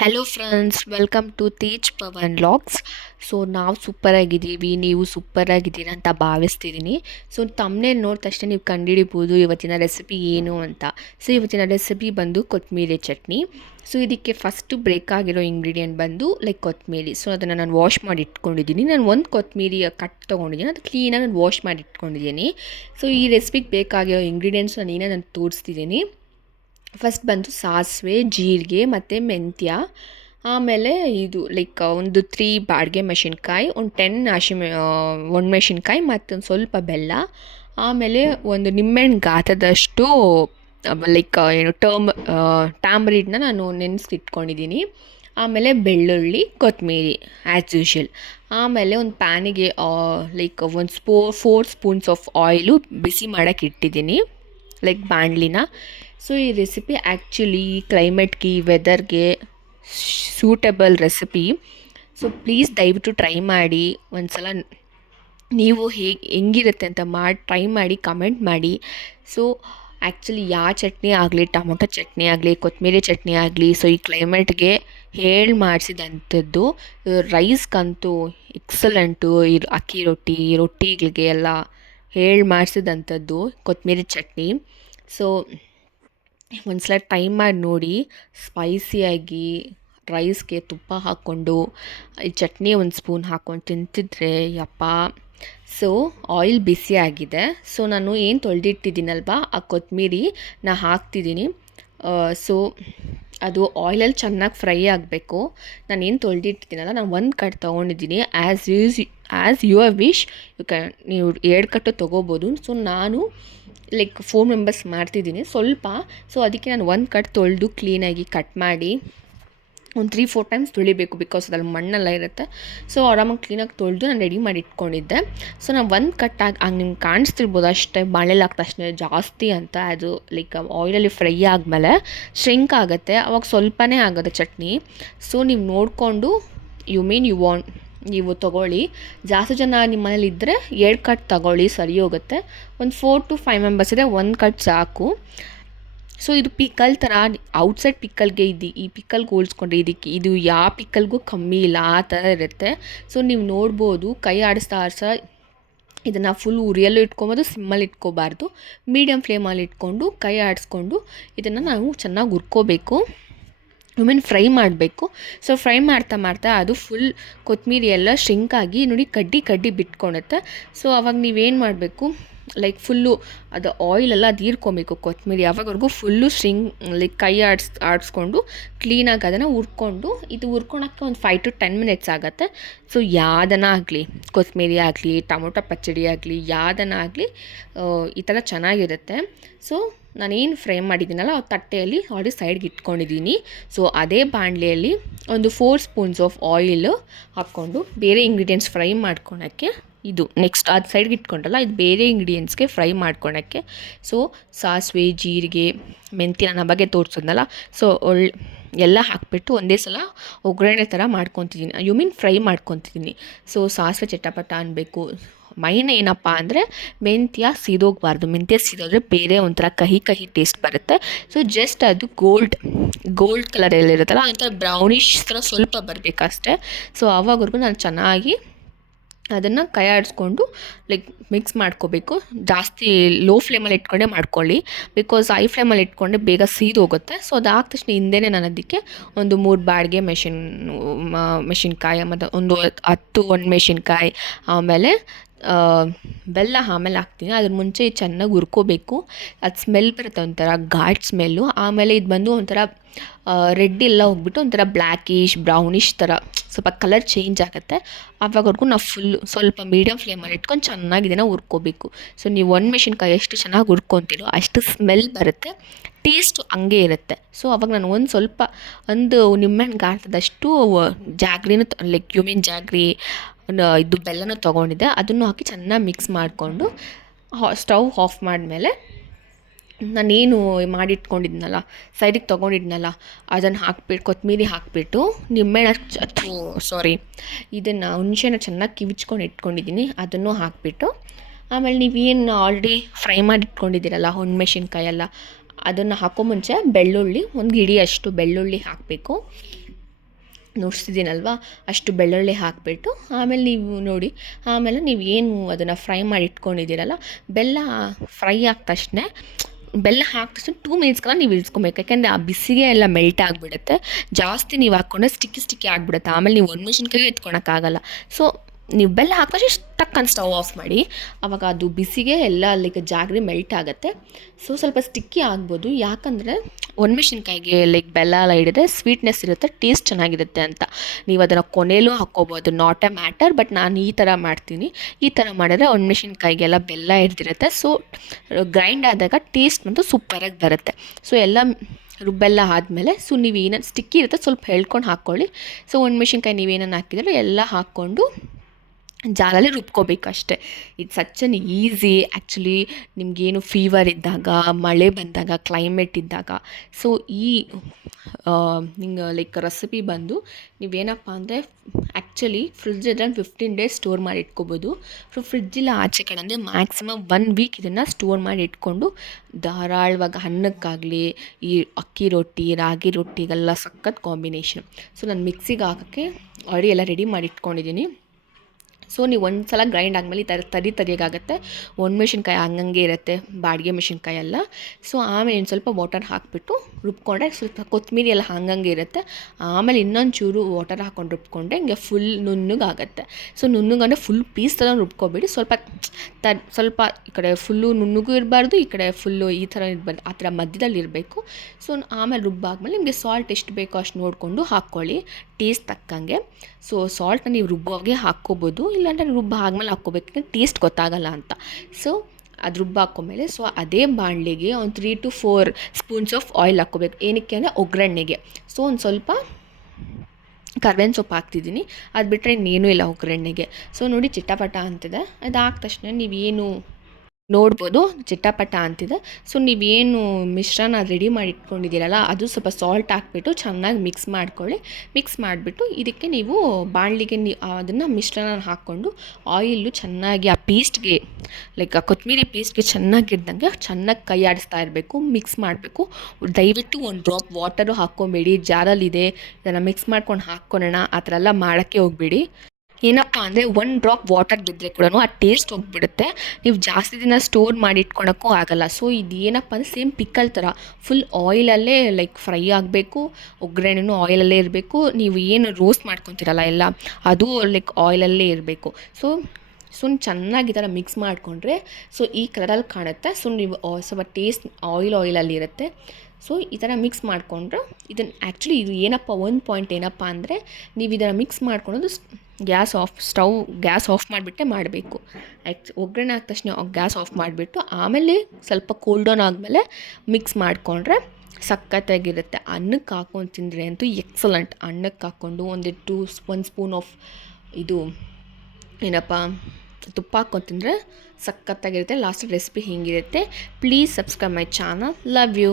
Hello friends welcome to Tej Pavan vlogs so ನಾವು ಸೂಪರಾಗಿದ್ದೀವಿ. ನೀವು ಸೂಪರಾಗಿದ್ದೀರಾ ಅಂತ ಭಾವಿಸ್ತಿದ್ದೀನಿ. ಸೊ ತಮ್ಮನೇ ನೋಡಿದ ತಕ್ಷಣ ನೀವು ಕಂಡುಹಿಡಿಬೋದು ಇವತ್ತಿನ ರೆಸಿಪಿ ಏನು ಅಂತ. ಸೊ ಇವತ್ತಿನ ರೆಸಿಪಿ ಬಂದು ಕೊತ್ತಂಬರಿ ಚಟ್ನಿ. ಸೊ ಇದಕ್ಕೆ ಫಸ್ಟು ಆಗಿರೋ ಇಂಗ್ರೀಡಿಯೆಂಟ್ ಬಂದು ಲೈಕ್ ಕೊತ್ತಂಬರಿ ಸೊ ಅದನ್ನು ನಾನು ವಾಶ್ ಮಾಡಿ ಇಟ್ಕೊಂಡಿದ್ದೀನಿ. ನಾನು ಒಂದು ಕೊತ್ತಂಬರಿ ಕಟ್ ತೊಗೊಂಡಿದ್ದೀನಿ. ಅದು ಕ್ಲೀನಾಗಿ ನಾನು ವಾಶ್ ಮಾಡಿ ಇಟ್ಕೊಂಡಿದ್ದೀನಿ. ಸೊ ಈ ರೆಸಿಪಿಗೆ ಬೇಕಾಗಿರೋ ಇಂಗ್ರೀಡಿಯೆಂಟ್ಸ್ ನಾನು ಏನೇ ನಾನು ತೋರಿಸ್ತಿದ್ದೀನಿ. ಫಸ್ಟ್ ಬಂದು ಸಾಸಿವೆ, ಜೀರಿಗೆ ಮತ್ತು ಮೆಂತ್ಯ. ಆಮೇಲೆ ಇದು ಲೈಕ್ ಒಂದು ತ್ರೀ ಬಾಡಿಗೆ ಮೆಣಸಿನ್ಕಾಯಿ, ಒಂದು ಟೆನ್ ಹಸಿ ಒಣಮೆಣ್ಸಿನ್ಕಾಯಿ ಮತ್ತೊಂದು ಸ್ವಲ್ಪ ಬೆಲ್ಲ. ಆಮೇಲೆ ಒಂದು ನಿಂಬೆಹಣ್ಣು ಗಾತ್ರದಷ್ಟು ಲೈಕ್ ಏನು ಟರ್ಮ್ ಟ್ಯಾಮ್ರಿಡ್ನ ನಾನು ನೆನೆಸಿಟ್ಕೊಂಡಿದ್ದೀನಿ ಆಮೇಲೆ ಬೆಳ್ಳುಳ್ಳಿ ಕೊತ್ತಂಬರಿ ಆ್ಯಸ್ ಯೂಶ್ವಲ್ ಆಮೇಲೆ ಒಂದು ಪ್ಯಾನಿಗೆ ಲೈಕ್ ಒಂದು ಸ್ಪೋ ಫೋರ್ ಸ್ಪೂನ್ಸ್ ಆಫ್ ಆಯಿಲು ಬಿಸಿ ಮಾಡೋಕ್ಕೆ ಇಟ್ಟಿದ್ದೀನಿ ಲೈಕ್ ಬಾಣಲಿನ. ಸೊ ಈ ರೆಸಿಪಿ ಆ್ಯಕ್ಚುಲಿ ಕ್ಲೈಮೇಟ್ಗೆ ವೆದರ್ಗೆ ಸೂಟಬಲ್ ರೆಸಿಪಿ ಸೊ ಪ್ಲೀಸ್ ದಯವಿಟ್ಟು ಟ್ರೈ ಮಾಡಿ. ಒಂದು ಸಲ ನೀವು ಹೇಗೆ, ಹೆಂಗಿರುತ್ತೆ ಅಂತ ಮಾಡಿ ಟ್ರೈ ಮಾಡಿ ಕಮೆಂಟ್ ಮಾಡಿ. ಸೊ ಆ್ಯಕ್ಚುಲಿ ಯಾವ ಚಟ್ನಿ ಆಗಲಿ, ಟೊಮೊಟೊ ಚಟ್ನಿ ಆಗಲಿ ಕೊತ್ತಂಬರಿ ಚಟ್ನಿ ಆಗಲಿ ಸೊ ಈ ಕ್ಲೈಮೇಟ್ಗೆ ಹೇಳಿ ಮಾಡಿಸಿದಂಥದ್ದು ರೈಸ್ಗಂತೂ ಎಕ್ಸಲೆಂಟು ಈ ಅಕ್ಕಿ ರೊಟ್ಟಿ ರೊಟ್ಟಿಗಳಿಗೆ ಎಲ್ಲ ಹೇಳಿ ಮಾಡಿಸಿದಂಥದ್ದು ಕೊತ್ತಂಬರಿ ಚಟ್ನಿ. ಸೊ ಒಂದು ಸಲ ಟ್ರೈ ಮಾಡಿ ನೋಡಿ. ಸ್ಪೈಸಿಯಾಗಿ ರೈಸ್ಗೆ ತುಪ್ಪ ಹಾಕ್ಕೊಂಡು, ಈ ಚಟ್ನಿ ಒಂದು ಸ್ಪೂನ್ ಹಾಕ್ಕೊಂಡು ತಿಂತಿದ್ರೆ ಯಪ್ಪ. ಸೊ ಆಯಿಲ್ ಬಿಸಿ ಆಗಿದೆ. ಸೊ ನಾನು ಏನು ತೊಳೆದಿಟ್ಟಿದ್ದೀನಲ್ವ? ಆ ಕೊತ್ತಂಬರಿ ನಾ ಹಾಕ್ತಿದ್ದೀನಿ. ಸೊ ಅದು ಆಯಿಲಲ್ಲಿ ಚೆನ್ನಾಗಿ ಫ್ರೈ ಆಗಬೇಕು. ನಾನು ಏನು ತೊಳೆದಿಟ್ಟಿದ್ದೀನಲ್ಲ, ನಾನು ಒಂದು ಕಟ್ ತೊಗೊಂಡಿದ್ದೀನಿ. As use as your wish you can ನೀವು ಎರಡು ಕಟ್ಟು ತೊಗೋಬೋದು. ಸೊ ನಾನು ಲೈಕ್ ಫೋರ್ ಮೆಂಬರ್ಸ್ ಮಾಡ್ತಿದ್ದೀನಿ. ಸ್ವಲ್ಪ ಸೊ ಅದಕ್ಕೆ ನಾನು ಒಂದು ಕಟ್ ತೊಳೆದು ಕ್ಲೀನಾಗಿ ಕಟ್ ಮಾಡಿ, ಒಂದು ತ್ರೀ ಫೋರ್ ಟೈಮ್ಸ್ ತೊಳಿಬೇಕು ಬಿಕಾಸ್ ಅದ್ರಲ್ಲಿ ಮಣ್ಣೆಲ್ಲ ಇರುತ್ತೆ. ಸೊ ಆರಾಮಾಗಿ ಕ್ಲೀನಾಗಿ ತೊಳೆದು ನಾನು ರೆಡಿ ಮಾಡಿ ಇಟ್ಕೊಂಡಿದ್ದೆ. ಸೊ ನಾನು ಒಂದು ಕಟ್ ಆಗಿ, ಹಂಗೆ ನಿಮ್ಗೆ ಕಾಣಿಸ್ತಿರ್ಬೋದು ಅಷ್ಟೇ ಬಾಳೆಲ್ಲ ತಕ್ಷಣ ಜಾಸ್ತಿ ಅಂತ, ಅದು ಲೈಕ್ ಆಯಿಲಲ್ಲಿ ಫ್ರೈ ಆದಮೇಲೆ ಶ್ರಿಂಕ್ ಆಗುತ್ತೆ. ಅವಾಗ ಸ್ವಲ್ಪನೇ ಆಗುತ್ತೆ ಚಟ್ನಿ. ಸೊ ನೀವು ನೋಡಿಕೊಂಡು ಯು ಮೀನ್ ಯು ವಾಂಟ್ ನೀವು ತೊಗೊಳ್ಳಿ. ಜಾಸ್ತಿ ಜನ ನಿಮ್ಮ ಇದ್ದರೆ ಎರಡು ಕಟ್ ತಗೊಳ್ಳಿ, ಸರಿ ಹೋಗುತ್ತೆ. ಒಂದು ಫೋರ್ ಟು ಫೈವ್ ಮೆಂಬರ್ಸ್ ಇದೆ ಒಂದು ಕಟ್ ಸಾಕು. ಸೊ ಇದು ಪಿಕ್ಕಲ್ ಥರ ಔಟ್ಸೈಡ್ ಪಿಕ್ಕಲ್ಗೆ ಇದು, ಈ ಪಿಕ್ಕಲ್ಗೆ ಹೋಲಿಸ್ಕೊಂಡ್ರೆ ಇದಕ್ಕೆ, ಇದು ಯಾವ ಪಿಕ್ಕಲ್ಗೂ ಕಮ್ಮಿ ಇಲ್ಲ, ಆ ಥರ ಇರುತ್ತೆ. ಸೊ ನೀವು ನೋಡ್ಬೋದು, ಕೈ ಆಡಿಸ್ತಾ ಆಡಿಸ್ತಾ ಇದನ್ನು ಫುಲ್ ಉರಿಯಲ್ಲೂ ಇಟ್ಕೊಬೋದು ಸಿಮ್ಮಲ್ಲಿ ಇಟ್ಕೋಬಾರ್ದು. ಮೀಡಿಯಮ್ ಫ್ಲೇಮಲ್ಲಿ ಇಟ್ಕೊಂಡು, ಕೈ ಆಡಿಸ್ಕೊಂಡು ಇದನ್ನು ನಾವು ಚೆನ್ನಾಗಿ ಹುರ್ಕೋಬೇಕು. ಮೀನ್ ಫ್ರೈ ಮಾಡಬೇಕು. ಸೊ ಫ್ರೈ ಮಾಡ್ತಾ ಮಾಡ್ತಾ ಅದು ಫುಲ್ ಕೊತ್ತಂಬರಿ ಎಲ್ಲ ಆಗಿ ನೋಡಿ ಕಡ್ಡಿ ಕಡ್ಡಿ ಬಿಟ್ಕೊಳುತ್ತೆ ಸೊ ಅವಾಗ ನೀವೇನು ಮಾಡಬೇಕು? ಲೈಕ್ ಫುಲ್ಲು ಅದು ಆಯಿಲೆಲ್ಲ ಅದು ಹೀರ್ಕೊಬೇಕು ಕೊತ್ತಂಬರಿ ಯಾವಾಗವರೆಗೂ ಫುಲ್ಲು ಸ್ಟ್ರಿಂಗ್ ಲೈಕ್ ಕೈ ಆಡ್ಸ್, ಆಡಿಸ್ಕೊಂಡು ಕ್ಲೀನಾಗಿ ಅದನ್ನು ಹುರ್ಕೊಂಡು, ಇದು ಹುರ್ಕೊಳಕ್ಕೆ ಒಂದು ಫೈವ್ ಟು ಟೆನ್ ಮಿನಿಟ್ಸ್ ಆಗುತ್ತೆ. ಸೊ ಯಾವ್ದನ್ನ ಆಗಲಿ ಕೊತ್ತಂಬರಿ ಆಗಲಿ, ಟೊಮೊಟೊ ಪಚ್ಚಡಿ ಆಗಲಿ ಯಾವ್ದನ್ನ ಆಗಲಿ ಈ ಥರ ಚೆನ್ನಾಗಿರುತ್ತೆ. ಸೊ ನಾನೇನು ಫ್ರೈ ಮಾಡಿದ್ದೀನಲ್ಲ, ಆ ತಟ್ಟೆಯಲ್ಲಿ ಆಲ್ರೆಡಿ ಸೈಡ್ಗೆ ಇಟ್ಕೊಂಡಿದ್ದೀನಿ. ಸೊ ಅದೇ ಬಾಣಲೆಯಲ್ಲಿ ಒಂದು ಫೋರ್ ಸ್ಪೂನ್ಸ್ ಆಫ್ ಆಯಿಲ್ ಹಾಕ್ಕೊಂಡು ಬೇರೆ ಇಂಗ್ರೀಡಿಯೆಂಟ್ಸ್ ಫ್ರೈ ಮಾಡ್ಕೊಳಕ್ಕೆ ಇದು ನೆಕ್ಸ್ಟ್ ಅದು ಸೈಡ್ಗೆ ಇಟ್ಕೊಂಡಲ್ಲ, ಇದು ಬೇರೆ ಇಂಗ್ರೀಡಿಯೆಂಟ್ಸ್ಗೆ ಫ್ರೈ ಮಾಡ್ಕೊಳಕ್ಕೆ. ಸೊ ಸಾಸಿವೆ, ಜೀರಿಗೆ ಮೆಂತ್ಯ ಬಗ್ಗೆ ತೋರಿಸಿದ್ನಲ್ಲ ಸೊ ಒಳ್ಳೆ ಎಲ್ಲ ಹಾಕಿಬಿಟ್ಟು ಒಂದೇ ಸಲ ಒಗ್ಗರಣೆ ಥರ ಮಾಡ್ಕೊತಿದ್ದೀನಿ ಯು ಮೀನ್ ಫ್ರೈ ಮಾಡ್ಕೊತಿದ್ದೀನಿ ಸೊ ಸಾಸಿವೆ ಚಟಪಟ ಅನ್ನಬೇಕು ಮೈನ್ ಏನಪ್ಪ ಅಂದರೆ, ಮೆಂತ್ಯ ಸೀದೋಗಬಾರ್ದು. ಮೆಂತ್ಯ ಸೀದೋದ್ರೆ ಬೇರೆ ಒಂಥರ ಕಹಿ ಕಹಿ ಟೇಸ್ಟ್ ಬರುತ್ತೆ. ಸೊ ಜಸ್ಟ್ ಅದು ಗೋಲ್ಡ್ ಗೋಲ್ಡ್ ಕಲರಲ್ಲಿರುತ್ತಲ್ಲ ಒಂಥರ ಬ್ರೌನಿಶ್ ಥರ ಸ್ವಲ್ಪ ಬರಬೇಕಷ್ಟೆ. ಸೊ ಆವಾಗವರೆಗೂ ನಾನು ಚೆನ್ನಾಗಿ ಅದನ್ನು ಕೈ ಆಡಿಸ್ಕೊಂಡು ಲೈಕ್ ಮಿಕ್ಸ್ ಮಾಡ್ಕೋಬೇಕು. ಜಾಸ್ತಿ ಲೋ ಫ್ಲೇಮಲ್ಲಿ ಇಟ್ಕೊಂಡೇ ಮಾಡ್ಕೊಳ್ಳಿ. ಬಿಕಾಸ್ ಐ ಫ್ಲೇಮಲ್ಲಿ ಇಟ್ಕೊಂಡೆ ಬೇಗ ಹೋಗುತ್ತೆ. ಸೊ ಅದಾದ ತಕ್ಷಣ ಹಿಂದೆನೇ ನಾನು ಅದಕ್ಕೆ ಒಂದು ಮೂರು ಬಾಡಿಗೆ ಮೆಷಿನ್ ಮೆಷಿನ್ಕಾಯಿ ಮತ್ತು ಒಂದು ಹತ್ತು ಒಂದು ಮೆಷಿನ್ಕಾಯಿ, ಆಮೇಲೆ ಬೆಲ್ಲ ಆಮೇಲೆ ಹಾಕ್ತೀನಿ. ಅದ್ರ ಮುಂಚೆ ಚೆನ್ನಾಗಿ ಹುರ್ಕೋಬೇಕು. ಅದು ಸ್ಮೆಲ್ ಬರುತ್ತೆ ಒಂಥರ, ಘಾಟ್ ಸ್ಮೆಲ್ಲು ಆಮೇಲೆ ಇದು ಬಂದು ಒಂಥರ ರೆಡ್ ಎಲ್ಲ ಹೋಗ್ಬಿಟ್ಟು ಒಂಥರ ಬ್ಲ್ಯಾಕಿಶ್ ಬ್ರೌನಿಶ್ ಥರ, ಸ್ವಲ್ಪ ಕಲರ್ ಚೇಂಜ್ ಆಗುತ್ತೆ. ಆವಾಗವರೆಗೂ ನಾವು ಫುಲ್ಲು ಸ್ವಲ್ಪ ಮೀಡಿಯಮ್ ಫ್ಲೇಮಲ್ಲಿ ಇಟ್ಕೊಂಡು ಚೆನ್ನಾಗಿ ಇದನ್ನು ಹುರ್ಕೋಬೇಕು. ಸೊ ನೀವು ಒಂದು ಮೆಷಿನ್ಕಾಯಿ ಎಷ್ಟು ಚೆನ್ನಾಗಿ ಹುರ್ಕೊತೀರೋ ಅಷ್ಟು ಸ್ಮೆಲ್ ಬರುತ್ತೆ. ಟೇಸ್ಟು ಹಂಗೆ ಇರುತ್ತೆ. ಸೊ ಅವಾಗ ನಾನು ಒಂದು ಸ್ವಲ್ಪ, ಒಂದು ನಿಂಬೆಹಣ್ಣು ಗಾತ್ರದಷ್ಟು, ಜಾಗ್ರಿನೂ ಲೈಕ್ ಕ್ಯೂಮಿನ್ ಜಾಗ್ರಿ ಇದು ಬೆಲ್ಲನ ತೊಗೊಂಡಿದ್ದೆ. ಅದನ್ನು ಹಾಕಿ ಚೆನ್ನಾಗಿ ಮಿಕ್ಸ್ ಮಾಡಿಕೊಂಡು ಸ್ಟವ್ ಆಫ್ ಮಾಡಿದ್ಮೇಲೆ ನಾನೇನು ಮಾಡಿಟ್ಕೊಂಡಿದ್ನಲ್ಲ, ಸೈಡಿಗೆ ತೊಗೊಂಡಿದ್ನಲ್ಲ, ಅದನ್ನು ಹಾಕ್ಬಿಟ್ಟು ಕೊತ್ತಂಬರಿ ಹಾಕಿಬಿಟ್ಟು ನಿಂಬೆಹಣ್ಣು ಸಾರಿ ಇದನ್ನು ಹುಣಸೆನ ಚೆನ್ನಾಗಿ ಕಿವಿಚ್ಕೊಂಡು ಇಟ್ಕೊಂಡಿದ್ದೀನಿ. ಅದನ್ನು ಹಾಕಿಬಿಟ್ಟು ಆಮೇಲೆ ನೀವೇನು ಆಲ್ರೆಡಿ ಫ್ರೈ ಮಾಡಿ ಇಟ್ಕೊಂಡಿದ್ದೀರಲ್ಲ ಮೆಣಸಿನ್ಕಾಯಿ ಎಲ್ಲ ಅದನ್ನು ಹಾಕೋ ಮುಂಚೆ ಬೆಳ್ಳುಳ್ಳಿ, ಒಂದು ಗಿಡಿಯಷ್ಟು ಬೆಳ್ಳುಳ್ಳಿ ಹಾಕಬೇಕು. ನುಡ್ಸಿದ್ದೀನಲ್ವ? ಅಷ್ಟು ಬೆಳ್ಳುಳ್ಳಿ ಹಾಕಿಬಿಟ್ಟು ಆಮೇಲೆ ನೀವು ನೋಡಿ, ಆಮೇಲೆ ನೀವು ಏನು ಅದನ್ನು ಫ್ರೈ ಮಾಡಿ ಇಟ್ಕೊಂಡಿದ್ದೀರಲ್ಲ, ಬೆಲ್ಲ ಫ್ರೈ ಆದ ತಕ್ಷಣ, ಬೆಲ್ಲ ಹಾಕಿದ ತಕ್ಷಣ ಟೂ ಮಿನಿಟ್ಸ್ಗೆಲ್ಲ ನೀವು ಇಳಿಸ್ಕೊಬೇಕು. ಯಾಕೆಂದರೆ ಆ ಬಿಸಿಗೆ ಎಲ್ಲ ಮೆಲ್ಟ್ ಆಗಿಬಿಡುತ್ತೆ. ಜಾಸ್ತಿ ನೀವು ಹಾಕ್ಕೊಂಡ್ರೆ ಸ್ಟಿಕ್ಕಿ ಸ್ಟಿಕ್ಕಿ ಆಗಿಬಿಡುತ್ತೆ. ಆಮೇಲೆ ನೀವು ಒಂದು ಮೆಣಸಿನ್ಕಾಯಿ ಎತ್ಕೊಳಕ್ಕಾಗಲ್ಲ. ಸೊ ನೀವು ಬೆಲ್ಲ ಹಾಕಿದ ಟಕ್ ಅಂತ ಸ್ಟವ್ ಆಫ್ ಮಾಡಿ. ಆವಾಗ ಅದು ಬಿಸಿಗೆ ಎಲ್ಲ ಲೈಕ್ ಜಾಗ್ರಿ ಮೆಲ್ಟ್ ಆಗುತ್ತೆ. ಸೊ ಸ್ವಲ್ಪ ಸ್ಟಿಕ್ಕಿ ಆಗ್ಬೋದು. ಯಾಕಂದರೆ ಒಣಮೆಣ್ಸಿನ್ಕಾಯಿಗೆ ಲೈಕ್ ಬೆಲ್ಲ ಎಲ್ಲ ಹಿಡಿದ್ರೆ ಸ್ವೀಟ್ನೆಸ್ ಇರುತ್ತೆ ಟೇಸ್ಟ್ ಚೆನ್ನಾಗಿರುತ್ತೆ ಅಂತ. ನೀವು ಅದನ್ನು ಕೊನೆಯಲ್ಲೂ ಹಾಕ್ಕೋಬೋದು. ನಾಟ್ ಎ ಮ್ಯಾಟರ್ ಬಟ್ ನಾನು ಈ ಥರ ಮಾಡ್ತೀನಿ. ಈ ಥರ ಮಾಡಿದ್ರೆ ಒಣಮೆಣ್ಸಿನ್ಕಾಯಿಗೆಲ್ಲ ಬೆಲ್ಲ ಹಿಡ್ದಿರುತ್ತೆ. ಸೊ ಗ್ರೈಂಡ್ ಆದಾಗ ಟೇಸ್ಟ್ ಬಂದು ಸೂಪರಾಗಿ ಬರುತ್ತೆ. ಸೊ ಎಲ್ಲ ರುಬ್ಬೆಲ್ಲ ಆದಮೇಲೆ ಸೊ ನೀವು ಏನೇನು ಸ್ಟಿಕ್ಕಿ ಇರುತ್ತೆ, ಸ್ವಲ್ಪ ಹೇಳ್ಕೊಂಡು ಹಾಕ್ಕೊಳ್ಳಿ. ಸೊ ಒಣಮೆಣ್ಸಿನ್ಕಾಯಿ ನೀವೇನೇನು ಹಾಕಿದ್ರೆ ಎಲ್ಲ ಹಾಕ್ಕೊಂಡು ಜಾಲಲ್ಲಿ ರುಬ್ಕೋಬೇಕು ಅಷ್ಟೇ ಇದು ಸಚ್ ಅನ್ ಈಸಿ ಆ್ಯಕ್ಚುಲಿ ನಿಮಗೇನು ಫೀವರ್ ಇದ್ದಾಗ, ಮಳೆ ಬಂದಾಗ ಕ್ಲೈಮೇಟ್ ಇದ್ದಾಗ. ಸೊ ಈ ನಿಂಗೆ ಲೈಕ್ ರೆಸಿಪಿ ಬಂದು ನೀವೇನಪ್ಪ ಅಂದರೆ ಆ್ಯಕ್ಚುಲಿ ಇದ್ರೆ ಫಿಫ್ಟೀನ್ ಡೇಸ್ ಸ್ಟೋರ್ ಮಾಡಿ ಇಟ್ಕೋಬೋದು. ಸೊ ಫ್ರಿಡ್ಜಿಲ್ಲ ಆಚೆ ಕಡೆ ಅಂದರೆ ಮ್ಯಾಕ್ಸಿಮಮ್ ಒನ್ ವೀಕ್ ಇದನ್ನು ಸ್ಟೋರ್ ಮಾಡಿ ಇಟ್ಕೊಂಡು ಧಾರಾಳವಾಗಿ ಅನ್ನಕ್ಕಾಗಲಿ, ಈ ಅಕ್ಕಿ ರೊಟ್ಟಿ, ರಾಗಿ ರೊಟ್ಟಿಗೆಲ್ಲ ಸಖತ್ ಕಾಂಬಿನೇಷನ್ ಸೊ ನಾನು ಮಿಕ್ಸಿಗೆ ಹಾಕೋಕ್ಕೆ ಆಲ್ರೆಡಿ ಎಲ್ಲ ರೆಡಿ ಮಾಡಿ ಇಟ್ಕೊಂಡಿದ್ದೀನಿ ಸೊ ನೀವು ಒಂದು ಸಲ ಗ್ರೈಂಡ್ ಆದಮೇಲೆ ಥರ ತರಿ ತರಿಯಾಗುತ್ತೆ ಒಣಮೆಣ್ಸಿನ್ಕಾಯಿ ಹಂಗಂಗೆ ಇರುತ್ತೆ, ಬಾಡಿಗೆ ಮೆಣಸಿನ್ಕಾಯಿ ಎಲ್ಲ. ಸೊ ಆಮೇಲೆ ಇನ್ನು ಸ್ವಲ್ಪ ವಾಟರ್ ಹಾಕಿಬಿಟ್ಟು ರುಬ್ಕೊಂಡೆ, ಸ್ವಲ್ಪ ಕೊತ್ತಂಬರಿ ಎಲ್ಲ ಹಂಗಂಗೆ ಇರುತ್ತೆ. ಆಮೇಲೆ ಇನ್ನೊಂದು ಚೂರು ವಾಟರ್ ಹಾಕ್ಕೊಂಡು ರುಬ್ಕೊಂಡೆ, ಹಿಂಗೆ ಫುಲ್ ನುಣ್ಣಗಾಗುತ್ತೆ. ಸೊ ನುಣ್ಣಗಂದ್ರೆ ಫುಲ್ ಪೀಸ್ ಥರ ರುಬ್ಕೊಬೇಡಿ. ಸ್ವಲ್ಪ ತ, ಸ್ವಲ್ಪ ಈ ಕಡೆ ಫುಲ್ಲು ನುಣ್ಣಗೂ ಇರಬಾರ್ದು, ಈ ಕಡೆ ಫುಲ್ಲು ಈ ಥರ ಇರಬಾರ್ದು, ಆ ಥರ ಮಧ್ಯದಲ್ಲಿ ಇರಬೇಕು. ಸೊ ಆಮೇಲೆ ರುಬ್ಬಾದ್ಮೇಲೆ ನಿಮಗೆ ಸಾಲ್ಟ್ ಎಷ್ಟು ಬೇಕೋ ಅಷ್ಟು ನೋಡಿಕೊಂಡು ಹಾಕ್ಕೊಳ್ಳಿ. ಟೇಸ್ಟ್ ತಕ್ಕಂಗೆ. ಸೊ ಸಾಲ್ಟ್ನ ನೀವು ರುಬ್ಬೋಗೆ ಹಾಕ್ಕೋಬೋದು. ಇಲ್ಲಾಂದರೆ ರುಬ್ಬ ಆದ್ಮೇಲೆ ಹಾಕ್ಕೋಬೇಕು. ಟೇಸ್ಟ್ ಗೊತ್ತಾಗಲ್ಲ ಅಂತ. ಸೊ ಅದು ರುಬ್ಬ ಹಾಕೋಮೇಲೆ ಸೊ ಅದೇ ಬಾಣಲೆಗೆ ಒಂದು three to four spoons of oil ಹಾಕ್ಕೋಬೇಕು. ಏನಕ್ಕೆ ಅಂದರೆ ಒಗ್ಗರಣೆಗೆ. ಸೊ ಒಂದು ಸ್ವಲ್ಪ ಕರ್ಬೇವಿನ ಸೊಪ್ಪು ಹಾಕ್ತಿದ್ದೀನಿ. ಅದು ಬಿಟ್ಟರೆ ಇನ್ನೇನೂ ಇಲ್ಲ ಒಗ್ಗರಣೆಗೆ. ಸೊ ನೋಡಿ ಚಿಟ್ಟಪಟ ಅಂತಿದೆ. ಅದು ತಕ್ಷಣ ನೀವೇನು ನೋಡ್ಬೋದು ಚಿಟ್ಟಪಟ ಅಂತಿದೆ. ಸೊ ನೀವೇನು ಮಿಶ್ರಣ ರೆಡಿ ಮಾಡಿ ಇಟ್ಕೊಂಡಿದ್ದೀರಲ್ಲ, ಅದು ಸ್ವಲ್ಪ ಸಾಲ್ಟ್ ಹಾಕ್ಬಿಟ್ಟು ಚೆನ್ನಾಗಿ ಮಿಕ್ಸ್ ಮಾಡ್ಕೊಳ್ಳಿ. ಮಿಕ್ಸ್ ಮಾಡಿಬಿಟ್ಟು ಇದಕ್ಕೆ ನೀವು ಬಾಣಲಿಗೆ ನೀ ಅದನ್ನು ಮಿಶ್ರಣ ಹಾಕ್ಕೊಂಡು ಆಯಿಲು ಚೆನ್ನಾಗಿ ಆ ಪೇಸ್ಟ್ಗೆ ಲೈಕ್ ಆ ಕೊತ್ತಂಬರಿ ಪೇಸ್ಟ್ಗೆ ಚೆನ್ನಾಗಿದ್ದಂಗೆ ಚೆನ್ನಾಗಿ ಕೈ ಆಡಿಸ್ತಾ ಇರಬೇಕು ಮಿಕ್ಸ್ ಮಾಡಬೇಕು. ದಯವಿಟ್ಟು ಒಂದು ಡ್ರಾಪ್ ವಾಟರು ಹಾಕ್ಕೊಬೇಡಿ, ಜಾರಲ್ಲಿದೆ, ಇದನ್ನು ಮಿಕ್ಸ್ ಮಾಡ್ಕೊಂಡು ಹಾಕ್ಕೊಳ್ಳೋಣ ಆ ಥರ ಎಲ್ಲ ಮಾಡೋಕ್ಕೆ ಹೋಗಬೇಡಿ. ಏನಪ್ಪ ಅಂದರೆ ಒನ್ ಡ್ರಾಪ್ ವಾಟರ್ ಬಿದ್ದರೆ ಕೂಡ ಆ ಟೇಸ್ಟ್ ಹೋಗ್ಬಿಡುತ್ತೆ. ನೀವು ಜಾಸ್ತಿ ದಿನ ಸ್ಟೋರ್ ಮಾಡಿ ಇಟ್ಕೊಳಕ್ಕೂ ಆಗಲ್ಲ. ಸೊ ಇದು ಏನಪ್ಪ ಅಂದರೆ ಸೇಮ್ ಪಿಕ್ಕಲ್ ಥರ ಫುಲ್ ಆಯಿಲಲ್ಲೇ ಲೈಕ್ ಫ್ರೈ ಆಗಬೇಕು, ಒಗ್ಗರಣೆನೂ ಆಯಿಲಲ್ಲೇ ಇರಬೇಕು. ನೀವು ಏನು ರೋಸ್ಟ್ ಮಾಡ್ಕೊತೀರಲ್ಲ ಎಲ್ಲ, ಅದು ಲೈಕ್ ಆಯಿಲಲ್ಲೇ ಇರಬೇಕು. ಸೊ ಸುನ್ ಚೆನ್ನಾಗಿ ಥರ ಮಿಕ್ಸ್ ಮಾಡಿಕೊಂಡ್ರೆ ಸೊ ಈ ಕಲರಲ್ಲಿ ಕಾಣುತ್ತೆ. ಸೊ ನೀವು ಸ್ವಲ್ಪ ಟೇಸ್ಟ್ ಆಯಿಲ್ ಆಯಿಲಲ್ಲಿ ಇರುತ್ತೆ. ಸೊ ಈ ಥರ ಮಿಕ್ಸ್ ಮಾಡಿಕೊಂಡ್ರೆ ಇದನ್ನು ಆ್ಯಕ್ಚುಲಿ ಇದು ಏನಪ್ಪ ಒಂದು ಪಾಯಿಂಟ್ ಏನಪ್ಪ ಅಂದರೆ, ನೀವು ಇದನ್ನು ಮಿಕ್ಸ್ ಮಾಡ್ಕೊಳೋದು gas off, stove gas off ಮಾಡಿಬಿಟ್ಟೆ ಮಾಡಬೇಕು. ಆ್ಯಕ್ಚು ಒಗ್ಗರಣೆ ಆದ ತಕ್ಷಣ ಗ್ಯಾಸ್ ಆಫ್ ಮಾಡಿಬಿಟ್ಟು ಆಮೇಲೆ ಸ್ವಲ್ಪ ಕೂಲ್ ಡೌನ್ ಆದಮೇಲೆ ಮಿಕ್ಸ್ ಮಾಡಿಕೊಂಡ್ರೆ ಸಖತ್ತಾಗಿರುತ್ತೆ ಅನ್ನಕ್ಕೆ ಹಾಕೊಂಡು ತಿಂದರೆ ಅಂತೂ ಎಕ್ಸಲೆಂಟ್ ಅನ್ನಕ್ಕೆ ಹಾಕ್ಕೊಂಡು ಒಂದು ಟೂ ಒಂದು ಸ್ಪೂನ್ ಆಫ್ ಇದು ಏನಪ್ಪ, ತುಪ್ಪ ಹಾಕ್ಕೊಂಡು ತಿಂದರೆ ಸಖತ್ತಾಗಿರುತ್ತೆ last recipe ಹೀಗಿರುತ್ತೆ. Please subscribe my channel love you